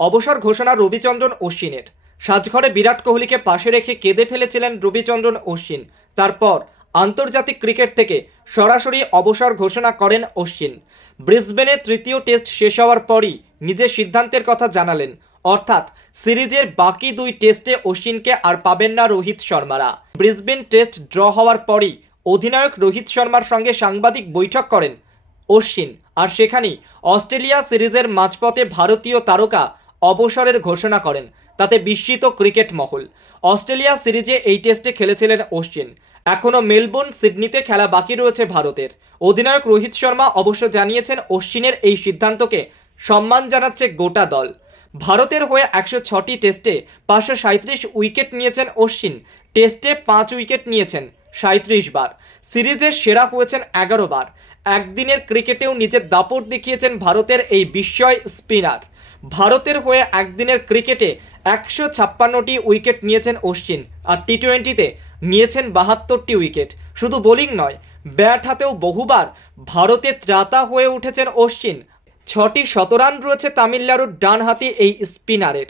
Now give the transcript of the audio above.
অবসর ঘোষণা রবিচন্দ্রন অশ্বিনের সাজঘরে বিরাট কোহলিকে পাশে রেখে কেঁদে ফেলেছিলেন রবিচন্দ্রন অশ্বিন তারপর আন্তর্জাতিক ক্রিকেট থেকে সরাসরি অবসর ঘোষণা করেন অশ্বিন। ব্রিসবেনে তৃতীয় টেস্ট শেষ হওয়ার পরই নিজের সিদ্ধান্তের কথা জানালেন। অর্থাৎ সিরিজের বাকি দুই টেস্টে অশ্বিনকে আর পাবেন না রোহিত শর্মারা। ব্রিসবেন টেস্ট ড্র হওয়ার পরই অধিনায়ক রোহিত শর্মার সঙ্গে সাংবাদিক বৈঠক করেন অশ্বিন। আর সেখানেই অস্ট্রেলিয়া সিরিজের মাঝপথে ভারতীয় তারকা অবসরের ঘোষণা করেন, তাতে বিস্মিত ক্রিকেট মহল। অস্ট্রেলিয়া সিরিজে এই টেস্টে খেলেছিলেন অশ্বিন। এখনও মেলবোর্ন সিডনিতে খেলা বাকি রয়েছে ভারতের। অধিনায়ক রোহিত শর্মা অবশ্য জানিয়েছেন, অশ্বিনের এই সিদ্ধান্তকে সম্মান জানাচ্ছে গোটা দল। ভারতের হয়ে একশো ছটি টেস্টে পাঁচশো সাঁত্রিশ উইকেট নিয়েছেন অশ্বিন। টেস্টে পাঁচ উইকেট নিয়েছেন সাঁত্রিশ বার। সিরিজের সেরা হয়েছেন এগারো বার। একদিনের ক্রিকেটেও নিজের দাপট দেখিয়েছেন ভারতের এই বিস্ময় স্পিনার। ভারতের হয়ে একদিনের ক্রিকেটে একশো ছাপ্পান্নটি উইকেট নিয়েছেন অশ্বিন আর টি টোয়েন্টিতে নিয়েছেন বাহাত্তরটি উইকেট। শুধু বোলিং নয়, ব্যাট হাতেও বহুবার ভারতে ত্রাতা হয়ে উঠেছেন অশ্বিন। ছটি শতরান রয়েছে তামিলনাড়ুর ডানহাতি এই স্পিনারের।